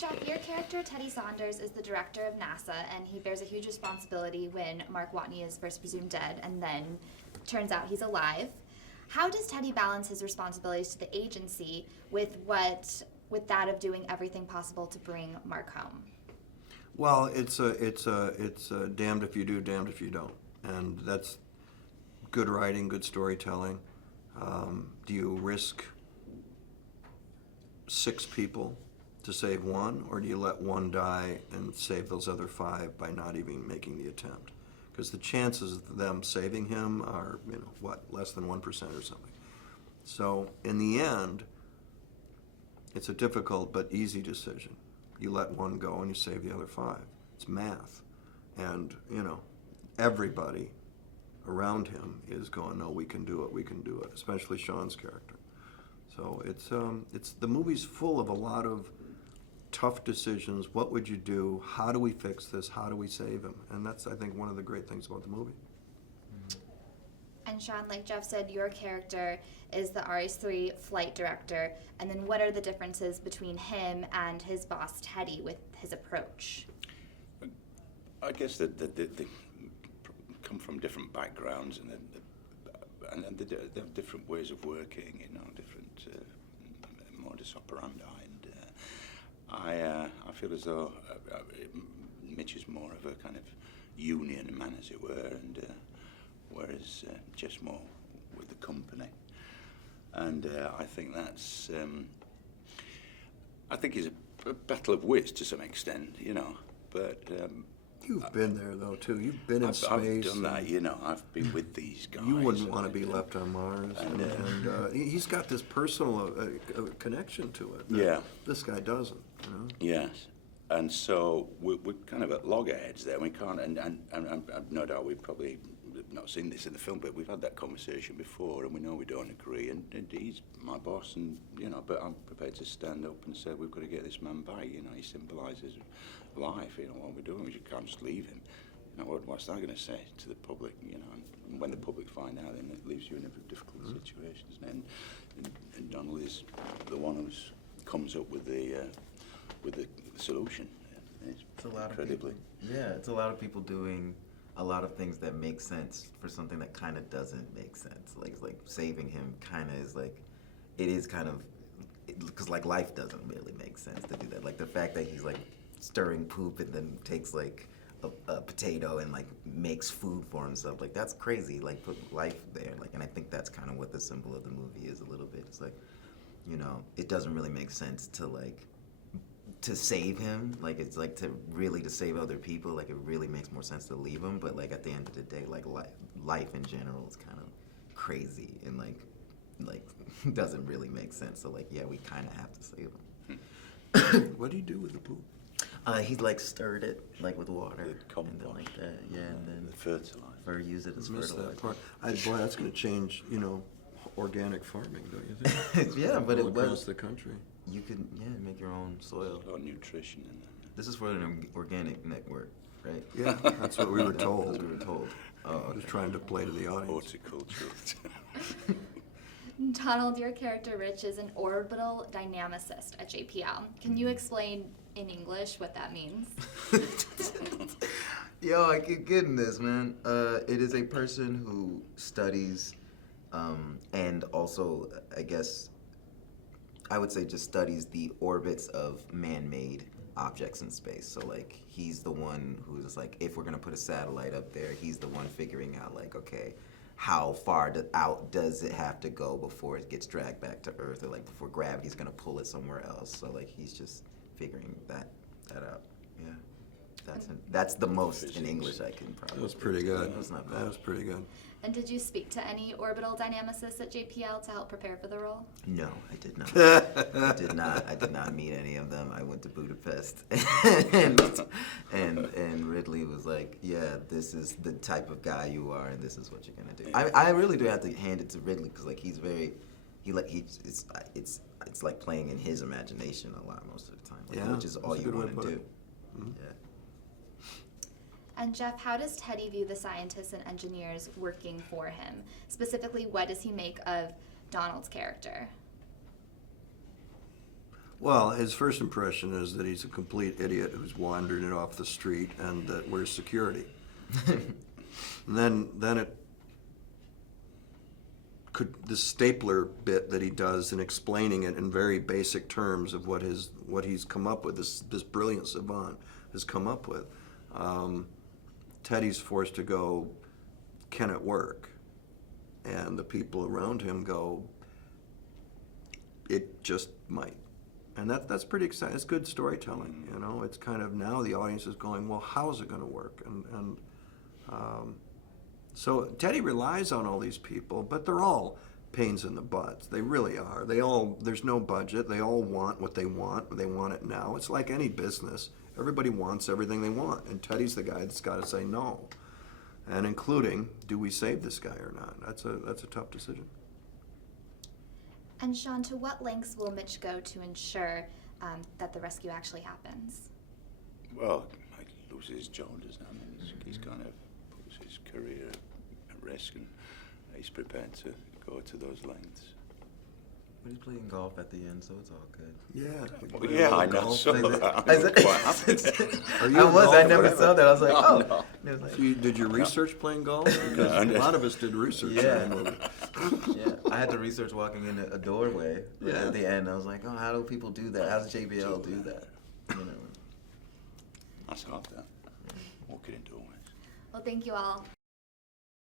Jeff, your character, Teddy Saunders, is the director of NASA, and he bears a huge responsibility when Mark Watney is first presumed dead, and then turns out he's alive. How does Teddy balance his responsibilities to the agency with that of doing everything possible to bring Mark home? Well, it's a damned if you do, damned if you don't, and that's good writing, good storytelling. Do you risk 6 people to save one, or do you let one die and save those other 5 by not even making the attempt? Because the chances of them saving him are, less than 1% or something. So in the end, it's a difficult but easy decision. You let one go and you save the other 5. It's math. And, everybody around him is going, no, we can do it, especially Sean's character. So it's the movie's full of a lot of tough decisions. What would you do? How do we fix this? How do we save him? And that's, I think, one of the great things about the movie. And Sean, like Jeff said, your character is the RS-3 flight director. And then what are the differences between him and his boss, Teddy, with his approach? I guess that they come from different backgrounds and they have different ways of working, different modus operandi. And I feel as though Mitch is more of a kind of union man, as it were, and whereas Jeff's more with the company. And I think that's, I think it's a battle of wits to some extent, but... You've been there, though, too. You've been in space. I've done that, I've been with these guys. You wouldn't want to be left on Mars. And he's got this personal connection to it. Yeah. This guy doesn't, Yes. And so we're kind of at loggerheads there. We can't, and I've no doubt we've probably not seen this in the film, but we've had that conversation before, and we know we don't agree. And he's my boss, and but I'm prepared to stand up and say we've got to get this man back. He symbolises life. What we're doing, we can't just leave him. What's that going to say to the public? And when the public find out, then it leaves you in a difficult situations. And Donald is the one who comes up with the solution. It's a lot incredibly. of people. Yeah, it's a lot of people doing a lot of things that make sense for something that kind of doesn't make sense. Like saving him kind of is like, it is kind of, because like life doesn't really make sense to do that. Like the fact that he's like stirring poop and then takes like a potato and like makes food for himself, like that's crazy. Like put life there. Like, and I think that's kind of what the symbol of the movie is a little bit. It's like, it doesn't really make sense to save him. Like it's like to save other people. Like it really makes more sense to leave him. But like at the end of the day, like life in general is kind of crazy and like doesn't really make sense. So like yeah, we kind of have to save him. What do you do with the poop? He like stirred it like with water The compost. and then like that. Yeah, and then The fertilizer. or use it as Missed fertilizer. that part. Boy, that's going to change, organic farming, don't you think? Yeah, but All it across was. the country. You can make your own soil. A lot of nutrition in there. This is for an organic network, right? Yeah, that's what we were That's told. what we were told. Oh, Just okay. trying to play to the audience. Horticulture. Donald, your character, Rich, is an orbital dynamicist at JPL. Can you explain in English what that means? Yo, I keep getting this, man. It is a person who studies, and also, I guess, I would say just studies the orbits of man-made objects in space. So, like, he's the one who's like, if we're gonna put a satellite up there, he's the one figuring out, like, okay, how far out does it have to go before it gets dragged back to Earth, or like before gravity's gonna pull it somewhere else. So, like, he's just figuring that out. Yeah. That's the most in English I can probably. That was pretty good. That was not bad. That was pretty good. And did you speak to any orbital dynamicists at JPL to help prepare for the role? No, I did not. I did not meet any of them. I went to Budapest, and Ridley was like, "Yeah, this is the type of guy you are, and this is what you're gonna do." I really do have to hand it to Ridley because like he's it's like playing in his imagination a lot most of the time, Yeah, which is all that's a you good way want to to put do. it. Mhm. Yeah. And Jeff, how does Teddy view the scientists and engineers working for him? Specifically, what does he make of Donald's character? Well, his first impression is that he's a complete idiot who's wandering it off the street and that where's security. And then it could, the stapler bit that he does in explaining it in very basic terms of what he's come up with, this brilliant savant has come up with. Teddy's forced to go, can it work? And the people around him go, it just might. And that's pretty exciting. It's good storytelling, you know. It's kind of, now the audience is going, well, how is it going to work? So Teddy relies on all these people, but they're all pains in the butts. They really are. There's no budget. They all want what they want. They want it now. It's like any business. Everybody wants everything they want, and Teddy's the guy that's got to say no, and including, do we save this guy or not? That's a tough decision. And Sean, to what lengths will Mitch go to ensure that the rescue actually happens? Well, he might lose his job, doesn't he? I mean, he's kind of puts his career at risk, and he's prepared to go to those lengths. But he's playing golf at the end, so it's all good. Yeah. Well, yeah, I know. So Like, I'm quite happy. Are you I never saw that. I was like, No, oh. no. It was like, Did you research playing golf? Because a lot of us did research. Yeah. on the movie. yeah, I had to research walking in a doorway. Yeah. At the end, I was like, oh, how do people do that? How does JBL do that? You know. That's hard, that. Walking in doorways. Well, thank you all.